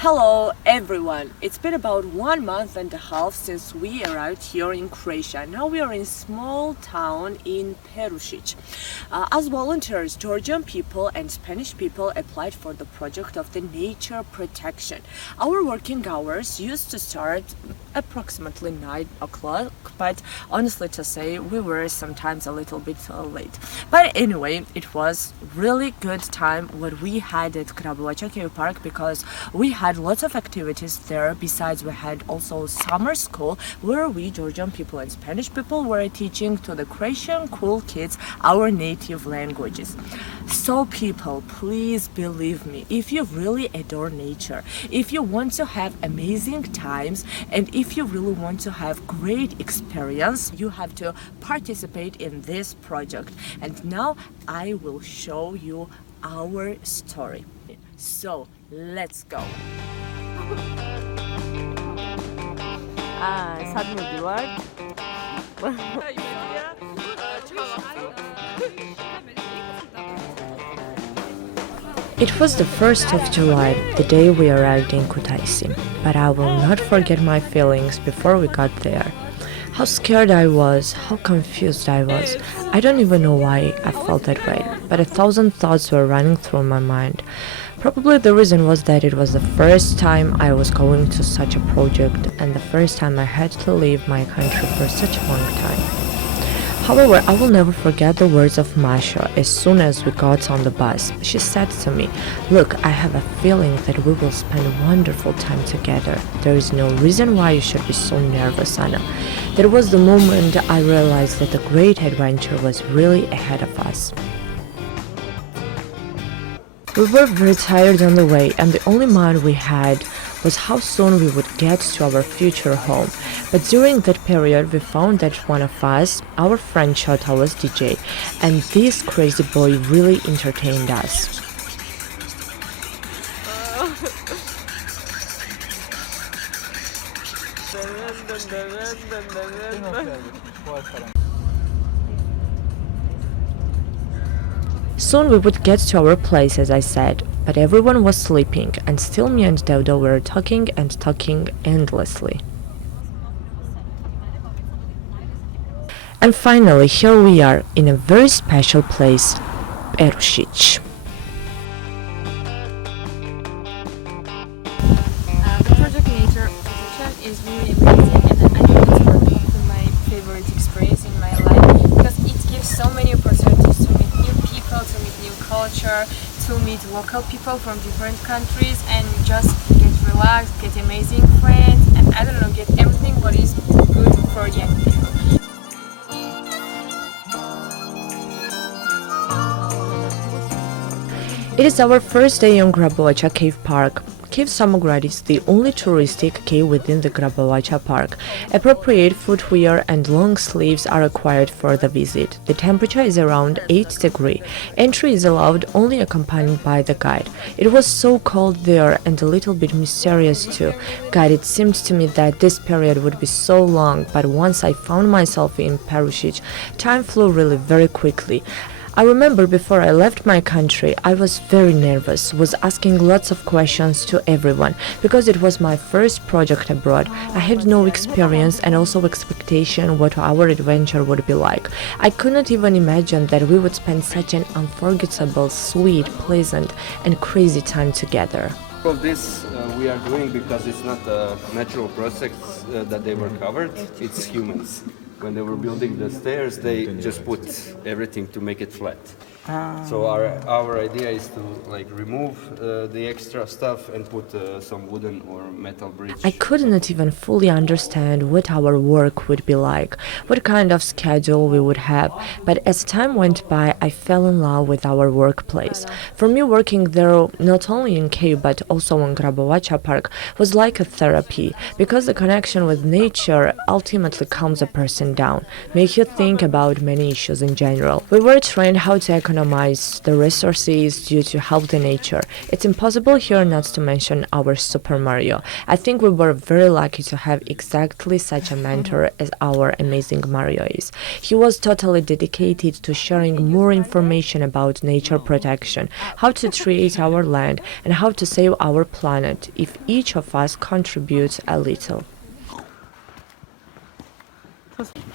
Hello everyone! It's been about 1 month and a half since we arrived here in Croatia. Now we are in a small town in Perušić. As volunteers, Georgian people and Spanish people applied for the project of the nature protection. Our working hours used to start approximately 9 o'clock, but honestly to say, we were sometimes a little bit late. But anyway, it was really good time what we had at Grabovača Cave Park because we had lots of activities there. Besides, we had also summer school where we Georgian people and Spanish people were teaching to the Croatian cool kids our native languages. So people, please believe me, if you really adore nature, if you want to have amazing times, and if you really want to have great experience, you have to participate in this project. And now I will show you our story. So let's go. Sad mı diyorlar? It was the 1st of July, the day we arrived in Kutaisi, but I will not forget my feelings before we got there. How scared I was, how confused I was. I don't even know why I felt that way, but 1,000 thoughts were running through my mind. Probably the reason was that it was the first time I was going to such a project and the first time I had to leave my country for such a long time. However, I will never forget the words of Masha as soon as we got on the bus. She said to me, "Look, I have a feeling that we will spend a wonderful time together. There is no reason why you should be so nervous, Anna." That was the moment I realized that the great adventure was really ahead of us. We were very tired on the way, and the only mind we had was how soon we would get to our future home. But during that period, we found that one of us, our friend Shota, was DJ, and this crazy boy really entertained us. Soon we would get to our place, as I said, but everyone was sleeping, and still me and Dodo were talking and talking endlessly. And finally, here we are, in a very special place, Perušić. The project Nature Protection is really amazing, and I think it's one of my favorite experience in my life because it gives so many opportunities to meet new people, to meet new culture, to meet local people from different countries, and just get relaxed, get amazing friends, and I don't know, get everything what is good for young people. It is our first day on Grabovača Cave Park. Cave Samograd is the only touristic cave within the Grabovača Park. Appropriate footwear and long sleeves are required for the visit. The temperature is around 8 degrees. Entry is allowed only accompanied by the guide. It was so cold there and a little bit mysterious too. God, it seemed to me that this period would be so long, but once I found myself in Perušić, time flew really very quickly. I remember before I left my country, I was very nervous, was asking lots of questions to everyone, because it was my first project abroad. I had no experience and also expectation what our adventure would be like. I could not even imagine that we would spend such an unforgettable, sweet, pleasant and crazy time together. All of this we are doing because it's not a natural process that they were covered, it's humans. When they were building the stairs, they just put everything to make it flat. So our idea is to remove the extra stuff and put some wooden or metal bridge. I could not even fully understand what our work would be like, what kind of schedule we would have, but as time went by, I fell in love with our workplace. For me, working there, not only in cave but also on Grabovača Park, was like a therapy, because the connection with nature ultimately calms a person down, make you think about many issues in general. We were trained how to economize economize the resources due to healthy nature. It's impossible here not to mention our Super Mario. I think we were very lucky to have exactly such a mentor as our amazing Mario is. He was totally dedicated to sharing more information about nature protection, how to treat our land, and how to save our planet if each of us contributes a little.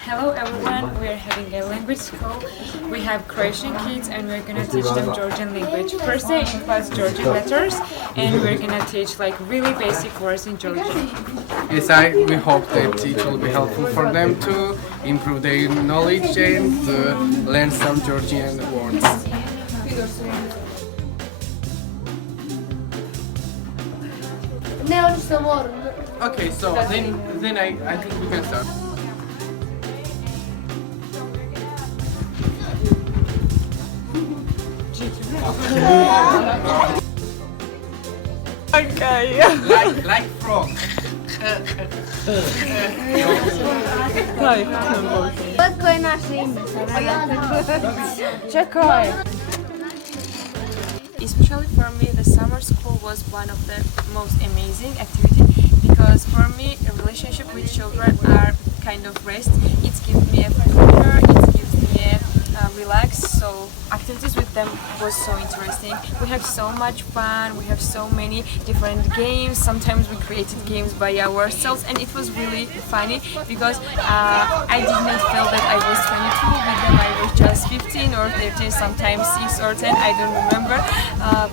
Hello everyone, we are having a language school. We have Croatian kids and we're gonna teach them Georgian language. First day in class Georgian letters and we're gonna teach like really basic words in Georgian. Yes, we hope that it will be helpful for them to improve their knowledge and learn some Georgian words. Okay, so then I think we can start. Okay. Like frog. Какое наше имя? Czekaj. Especially for me, the summer school was one of the most amazing activities because for me, a relationship with children are kind of rest. It gives me a pleasure, it gives me a relax. So activities with them was so interesting. We have so much fun. We have so many different games. Sometimes we created games by ourselves, and it was really funny because I did not feel that I was 22 with them. I was just 15 or 13, sometimes 6 or 10. I don't remember.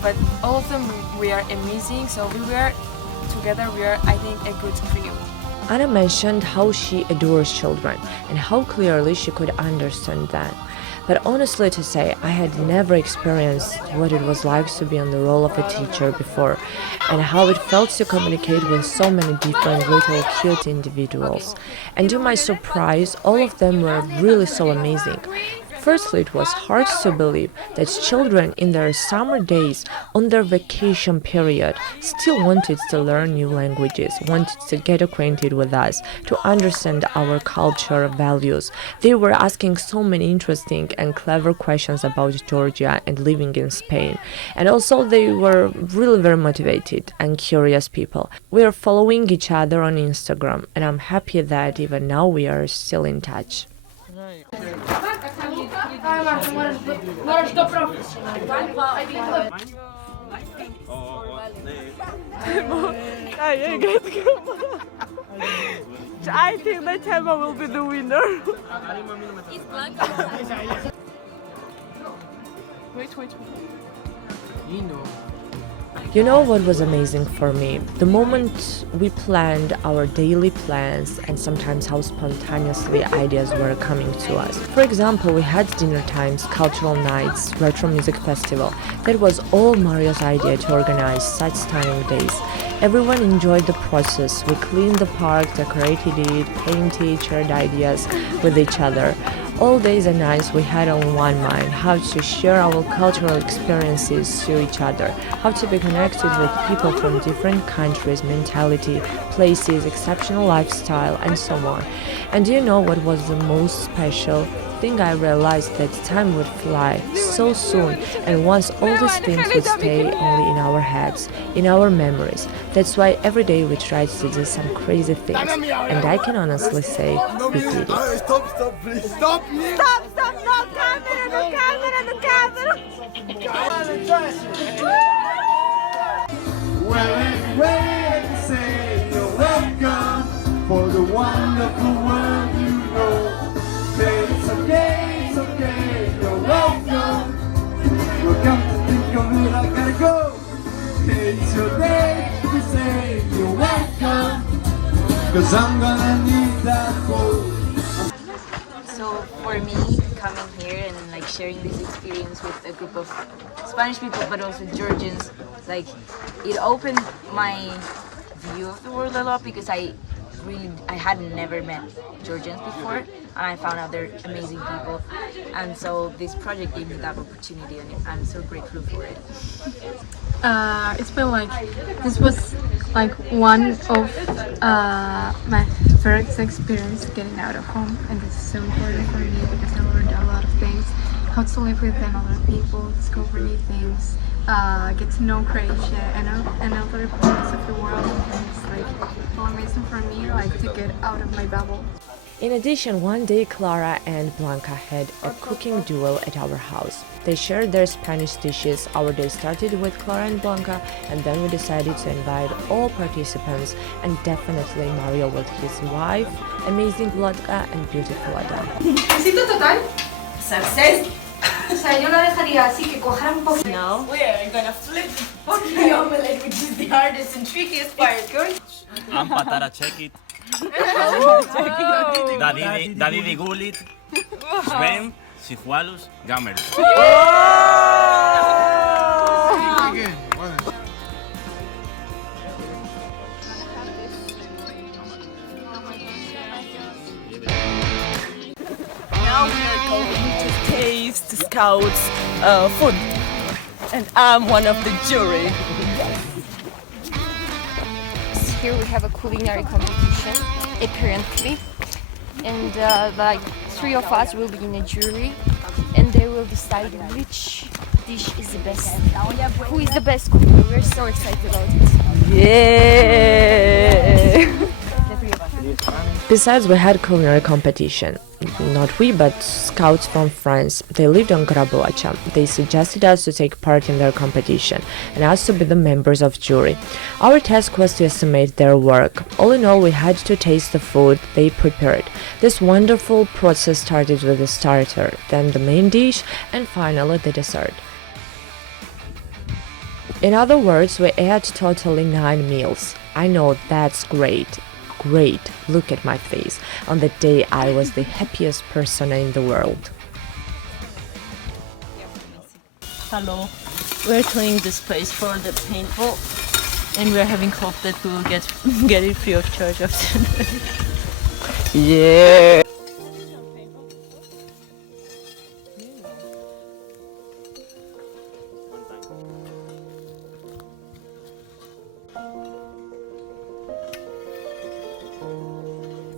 But all of them we are amazing. So we were together. We are, I think, a good trio. Anna mentioned how she adores children and how clearly she could understand them. But honestly to say, I had never experienced what it was like to be on the role of a teacher before, and how it felt to communicate with so many different little cute individuals. And to my surprise, all of them were really so amazing. Firstly, it was hard to believe that children in their summer days, on their vacation period, still wanted to learn new languages, wanted to get acquainted with us, to understand our culture, values. They were asking so many interesting and clever questions about Georgia and living in Spain. And also they were really very motivated and curious people. We are following each other on Instagram, and I'm happy that even now we are still in touch. I think that Emma will be the winner. Wait. You know what was amazing for me? The moment we planned our daily plans and sometimes how spontaneously ideas were coming to us. For example, we had dinner times, cultural nights, retro music festival. That was all Mario's idea to organize such stunning days. Everyone enjoyed the process. We cleaned the park, decorated it, painted, shared ideas with each other. All days and nights we had on one mind how to share our cultural experiences to each other, how to be connected with people from different countries, mentality, places, exceptional lifestyle, and so on. And do you know what was the most special thing? I realized that time would fly so soon, and once all these things would stay only in our heads, in our memories. That's why every day we tried to do some crazy things, and I can honestly say we did it. Stop, please. Stop, no camera. Well, anyway, I say you're welcome for the wonderful world you know. Say it's okay, you're welcome. Welcome to think of it, I gotta go. It's your day, we say you're welcome, 'cause I'm gonna need that quote. So for me, coming here and like sharing this experience with a group of Spanish people, but also Georgians, like it opened my view of the world a lot because I had never met Georgians before, and I found out they're amazing people, and so this project gave me that opportunity, and I'm so grateful for it. It's been like this was like one of my first experience getting out of home, and this is so important for me because I learned a lot of things, how to live with other people, discover new things, get to know Croatia and other parts of the world. And it's like so amazing for me, like to get out of my bubble. In addition, one day Clara and Blanca had a cooking duel at our house. They shared their Spanish dishes. Our day started with Clara and Blanca, and then we decided to invite all participants, and definitely Mario with his wife, amazing Vladka and beautiful Ada. Éxito total. Success. O sea, yo lo dejaría así, que cojara un poco. Now we are gonna flip the omelette, which is the hardest and trickiest part. Αν πατάρα check it. Δαδίδι γούλιτ. Σβέν, σιχουάλους, γκάμερς. Now we are going to taste Scouts' food, and I'm one of the jury. Here we have a culinary competition, apparently, and like 3 of us will be in a jury, and they will decide which dish is the best. Who is the best cook? We're so excited about it. Yeah! Besides, we had culinary competition. Not we, but scouts from France. They lived on Grabovača. They suggested us to take part in their competition and us to be the members of jury. Our task was to estimate their work. All in all, we had to taste the food they prepared. This wonderful process started with the starter, then the main dish, and finally the dessert. In other words, we ate totally 9 meals. I know, that's great. Great, look at my face. On that day, I was the happiest person in the world. Hello, we're cleaning the space for the paintball, and we're having hope that we will get it free of charge after that. Yeah!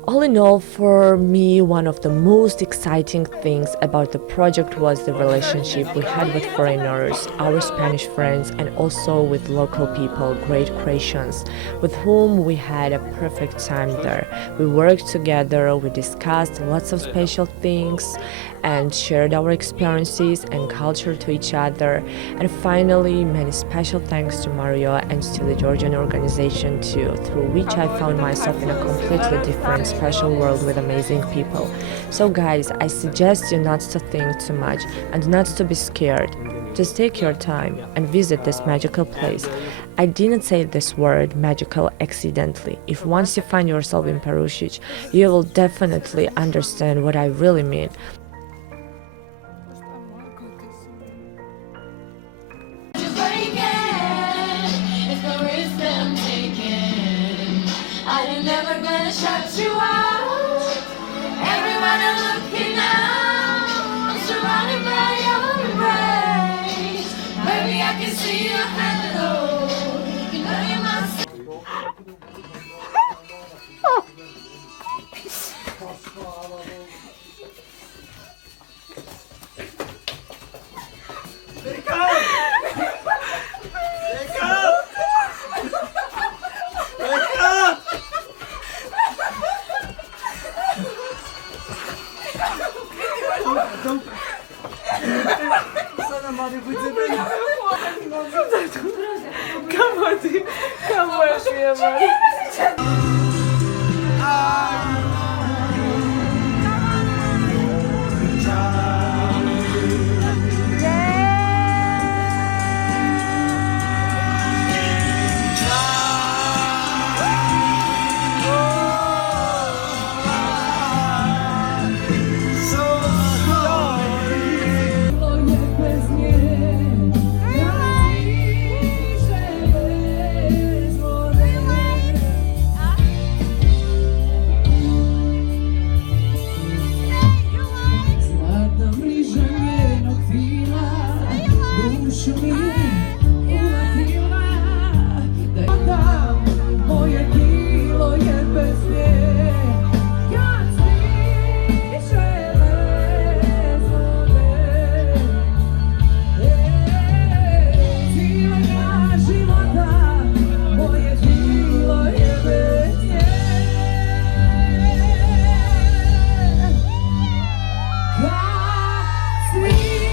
All in all, for me, one of the most exciting things about the project was the relationship we had with foreigners, our Spanish friends, and also with local people, great Croatians, with whom we had a perfect time there. We worked together, we discussed lots of special things, and shared our experiences and culture to each other. And finally, many special thanks to Mario and to the Georgian organization too, through which I found myself in a completely different special world with amazing people. So guys, I suggest you not to think too much and not to be scared. Just take your time and visit this magical place. I didn't say this word magical accidentally. If once you find yourself in Perušić, you will definitely understand what I really mean. Shut you out. Everyone is looking now. I'm surrounded by your embrace. Baby, I can see your hello. You know you must.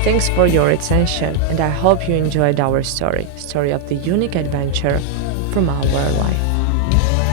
Thanks for your attention, and I hope you enjoyed our story of the unique adventure from our life.